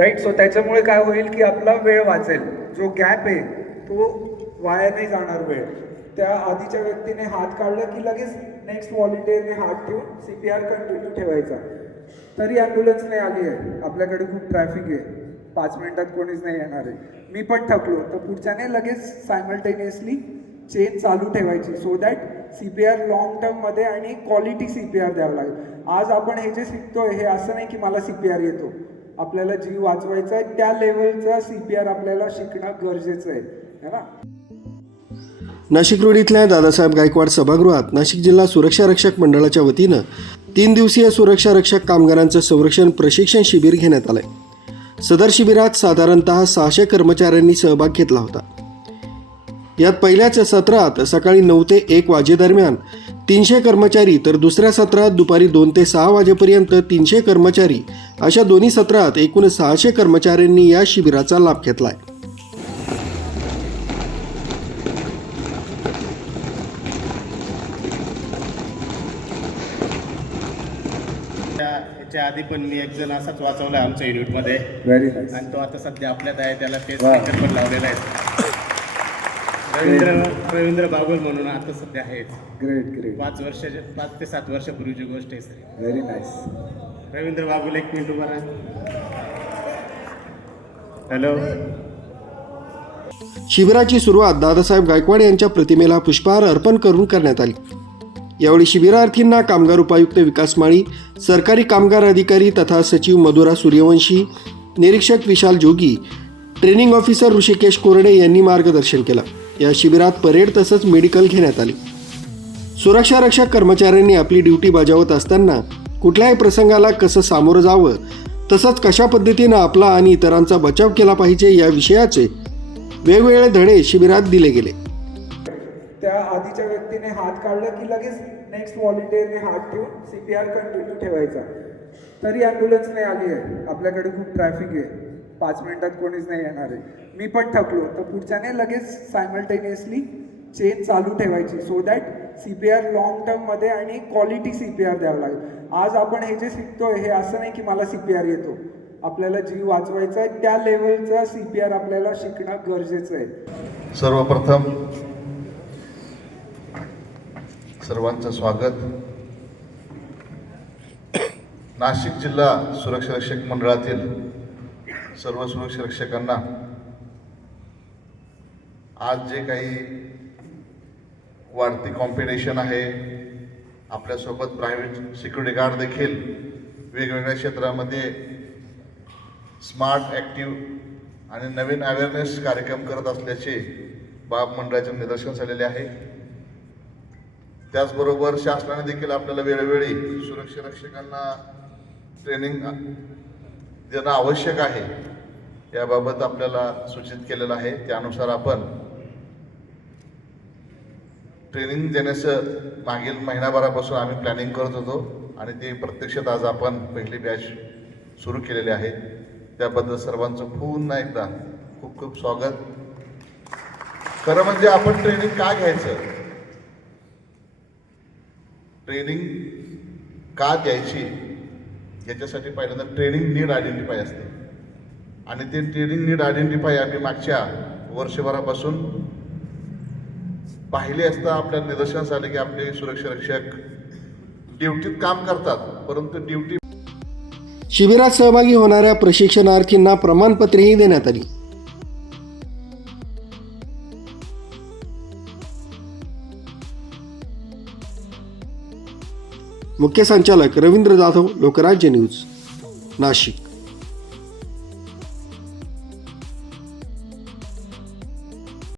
Right. So त्याच्यामुळे काय होईल की आपला वेळ वाचेल, जो गॅप आहे तो वाया नाही जाणार वेळ. त्या आधीच्या व्यक्तीने हात काढला की लगेच नेक्स्ट व्हॉलिंटियरने हात ठेवून CPR कंटिन्यू ठेवायचा. तरी ॲम्ब्युलन्स नाही आली आहे, आपल्याकडे खूप ट्रॅफिक आहे, 5 मिनिटात कोणीच नाही येणार आहे, मी पण थकलो, तर पुढच्याने लगेच सायमल्टेनियसली चेन चालू ठेवायची सो दॅट CPR लॉंग टर्ममध्ये आणि क्वालिटी CPR द्यावं लागेल. आज आपण हे जे शिकतोय हे असं नाही की मला CPR येतो, आपल्याला जीव वाचवायचा आहे त्या लेवलचा CPR आपल्याला शिकणं गरजेचं आहे ना. नाशिक रोड इथल्या दादासाहेब गायकवाड सभागृहात नाशिक जिल्हा सुरक्षा रक्षक मंडळाच्या वतीनं 3 दिवसीय सुरक्षा रक्षक कामगारांचं संरक्षण प्रशिक्षण शिबिर घेण्यात आलंय. सदर शिबिरात साधारणतः 600 कर्मचाऱ्यांनी सहभाग घेतला होता. यात पहिल्याच सत्रात सकाळी 9 ते 1 वाजेदरम्यान 300 कर्मचारी, तर दुसऱ्या सत्रात दुपारी 2 ते 6 वाजेपर्यंत 300 कर्मचारी, अशा दोन्ही सत्रात एकूण 600 कर्मचाऱ्यांनी या शिबिराचा लाभ घेतलाय. याच्या आधी पण मी एक जण असाच वाचवला आमच्या युनिटमध्ये. Very nice. आणि तो आता सध्या आपल्यात आहे, त्याला ते स्पीकर पण लावलेला आहे. रवींद्र बागुल म्हणून आता सध्या आहे. Great great. 5 ते 7 वर्षापूर्वीची गोष्ट आहे sir. Very nice. Ravindra Bagul, 1 minute उभा राहा. हॅलो. शिबिराची सुरुवात दादासाहेब गायकवाड यांच्या प्रतिमेला पुष्पहार अर्पण करून करण्यात आली. यावेळी शिबिरार्थींना कामगार उपायुक्त विकास माळी, सरकारी कामगार अधिकारी तथा सचिव मधुरा सूर्यवंशी, निरीक्षक विशाल जोगी, ट्रेनिंग ऑफिसर ऋषिकेश कोरडे यांनी मार्गदर्शन केलं. या शिबिरात परेड तसंच मेडिकल घेण्यात आली. सुरक्षा रक्षक कर्मचाऱ्यांनी आपली ड्युटी बजावत असताना कुठल्याही प्रसंगाला कसं सामोरं जावं, तसंच कशा पद्धतीनं आपला आणि इतरांचा बचाव केला पाहिजे या विषयाचे वेगवेगळे धडे शिबिरात दिले गेले. त्या आधीच्या व्यक्तीने हात काढला की लगेच नेक्स्ट व्हॉलिंटियरने हात ठेवून CPR कंटिन्यू ठेवायचा. तरी ॲम्ब्युलन्स नाही आली आहे, आपल्याकडे खूप ट्रॅफिक आहे, 5 मिनिटात कोणीच नाही येणार आहे, मी पण थकलो, तर पुढच्याने लगेच सायमल्टेनियसली चेन चालू ठेवायची सो दॅट CPR लॉंग टर्ममध्ये आणि क्वालिटी CPR द्यावं लागेल. आज आपण हे जे शिकतोय हे असं नाही की मला CPR येतो, आपल्याला जीव वाचवायचा आहे त्या लेवलचा CPR आपल्याला शिकणं गरजेचं आहे. सर्वप्रथम सर्वांचं स्वागत. नाशिक जिल्हा सुरक्षा रक्षक मंडळातील सर्व सुरक्षा रक्षकांना आज जे काही वाढती कॉम्पिटिशन आहे, आपल्यासोबत प्रायव्हेट सिक्युरिटी गार्ड देखील वेगवेगळ्या क्षेत्रामध्ये स्मार्ट, ॲक्टिव्ह आणि नवीन अवेअरनेस कार्यक्रम करत असल्याचे बाब मंडळाच्या निदर्शनास आलेले आहे. त्याचबरोबर शासनाने देखील आपल्याला वेळोवेळी सुरक्षा रक्षकांना ट्रेनिंग देणं आवश्यक आहे याबाबत आपल्याला सूचित केलेलं आहे. त्यानुसार आपण ट्रेनिंग देण्याचं मागील महिनाभरापासून आम्ही प्लॅनिंग करत होतो आणि ते प्रत्यक्षात आज आपण पहिली बॅच सुरू केलेली आहे. त्याबद्दल सर्वांचं पुन्हा एकदा खूप खूप स्वागत. खरं म्हणजे आपण ट्रेनिंग का घ्यायचं, ट्रेनिंग का द्यायची, याच्यासाठी पहिल्यांदा ट्रेनिंग नीड आयडेंटिफाय असते आणि ते ट्रेनिंग नीड आयडेंटिफाय आम्ही मागच्या वर्षभरापासून पाहिले असता आपल्या निदर्शनास आले की आपले सुरक्षा रक्षक ड्युटीत काम करतात, परंतु ड्युटी. शिबिरात सहभागी होणाऱ्या प्रशिक्षणार्थींना प्रमाणपत्रेही देण्यात आली. मुख्य संचालक रवींद्र जाधव, लोकराज्य न्यूज, नाशिक.